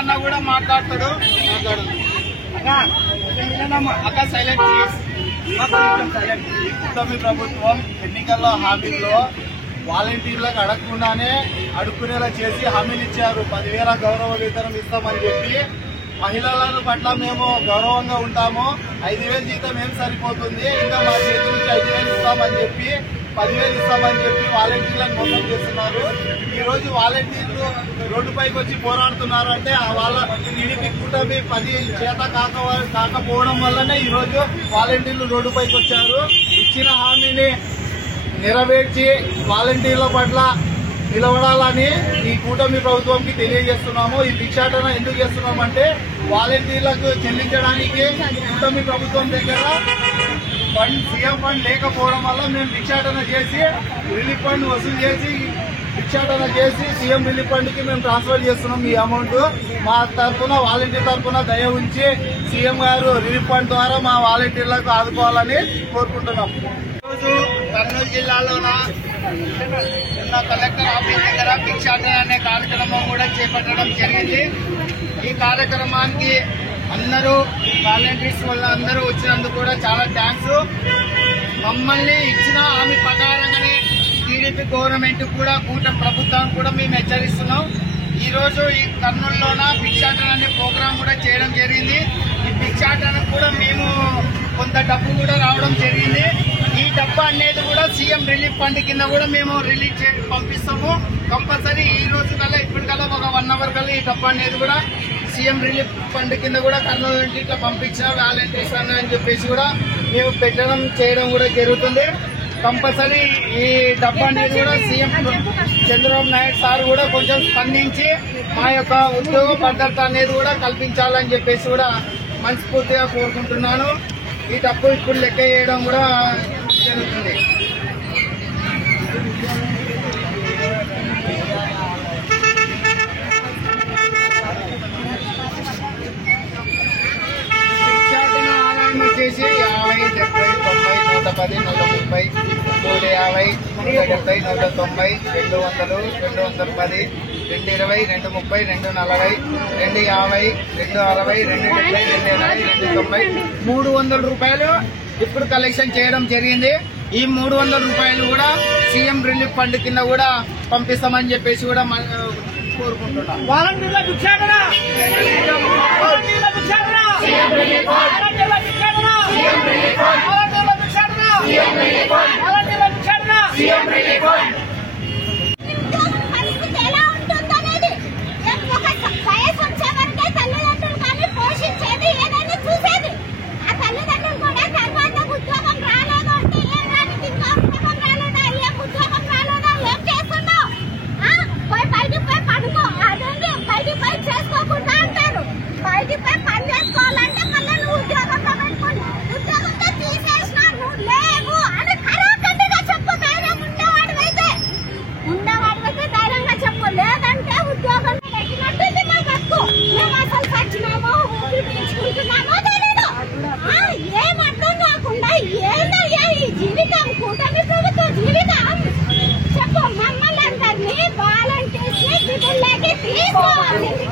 అన్న కూడా మాట్లాడతాడు. అక్క సైలెంట్ ప్రభుత్వం ఎన్నికల్లో హామీల్లో వాలంటీర్లకు అడగకుండానే అడుక్కునేలా చేసి హామీలు ఇచ్చారు. 10,000 గౌరవ వేతనం ఇస్తామని చెప్పి మహిళల పట్ల మేము గౌరవంగా ఉంటాము, 5,000 జీతం ఏం సరిపోతుంది, ఇంకా మా చేతి నుంచి 5,000 ఇస్తామని చెప్పి 10,000 ఇస్తామని చెప్పి వాలంటీర్లను మోసం చేస్తున్నారు. ఈ రోజు వాలంటీర్లు రోడ్డుపైకి వచ్చి పోరాడుతున్నారు అంటే వాళ్ళ టీడీపీ కూటమి 10 చేత కాకపోవడం వల్లనే ఈ రోజు వాలంటీర్లు రోడ్డుపైకి వచ్చారు. ఇచ్చిన హామీని నెరవేర్చి వాలంటీర్ల పట్ల నిలబడాలని ఈ కూటమి ప్రభుత్వంకి తెలియజేస్తున్నాము. ఈ భిక్షాటన ఎందుకు చేస్తున్నామంటే వాలంటీర్లకు చెల్లించడానికి కూటమి ప్రభుత్వం దగ్గర సీఎం ఫండ్ లేకపోవడం వల్ల మేము భిక్షాటన చేసి రిలీఫ్ ఫండ్ వసూలు చేసి భిక్షాటన చేసి సీఎం రిలీఫ్ ఫండ్ కి మేము ట్రాన్స్ఫర్ చేస్తున్నాం. ఈ అమౌంట్ మా తరఫున వాలంటీర్ తరఫున దయ ఉంచి సీఎం గారు రిలీఫ్ ఫండ్ ద్వారా మా వాలంటీర్లకు ఆదుకోవాలని కోరుకుంటున్నాం. ఈరోజు కర్నూలు జిల్లాలోన కలెక్టర్ ఆఫీస్ దగ్గర భిక్షాటన అనే కార్యక్రమం కూడా చేపట్టడం జరిగింది. ఈ కార్యక్రమానికి అందరూ వాలంటీర్స్ వల్ల అందరూ వచ్చినందుకు కూడా చాలా థ్యాంక్స్. మమ్మల్ని ఇచ్చిన హామీ ప్రకారంగానే టీడీపీ గవర్నమెంట్ కూడా కూటమి ప్రభుత్వాన్ని కూడా మేము హెచ్చరిస్తున్నాం. ఈ రోజు ఈ కర్నూలులోన భిక్షాటన అనే ప్రోగ్రాం కూడా చేయడం జరిగింది. ఈ భిక్షాటనకు కూడా మేము కొంత డబ్బు కూడా రావడం జరిగింది. ఈ డబ్బు అనేది కూడా సీఎం రిలీఫ్ ఫండ్ కింద కూడా మేము రిలీజ్ చేసి పంపిస్తాము. కంపల్సరీ ఈ రోజు కల్లా ఇప్పటికల్లా ఒక 1 అవర్ కల్లా ఈ డబ్బు అనేది కూడా సీఎం రిలీఫ్ ఫండ్ కింద కూడా కర్నూలు నుంచి ఇట్లా పంపించాం వాలంటీర్స్ అని చెప్పేసి కూడా మేము పెట్టడం చేయడం కూడా జరుగుతుంది. కంపల్సరీ ఈ డబ్బు అనేది కూడా సీఎం చంద్రబాబు నాయుడు సార్ కూడా కొంచెం స్పందించి మా యొక్క ఉద్యోగ భద్రత అనేది కూడా కల్పించాలని చెప్పేసి కూడా మనస్ఫూర్తిగా కోరుకుంటున్నాను. ఈ డబ్బు ఇప్పుడు లెక్క చేయడం కూడా జరుగుతుంది. భిక్షాటన ఆదాయం వచ్చేసి 50, 70, 90, 110, 130, 150, 170, 190, 200, 210, 220, 230, 240, 250, 260, 270, 280, 290, 300 రూపాయలు ఇప్పుడు కలెక్షన్ చేయడం జరిగింది. ఈ 300 రూపాయలు కూడా సీఎం రిలీఫ్ ఫండ్ కింద కూడా పంపిస్తామని చెప్పేసి కూడా కోరుకుంటున్నాం. వాలంటీర్ల భిక్షాటన చెప్పు మమ్మల్ని అందరినీ వాలంటీర్స్ తీసుకోవాలి.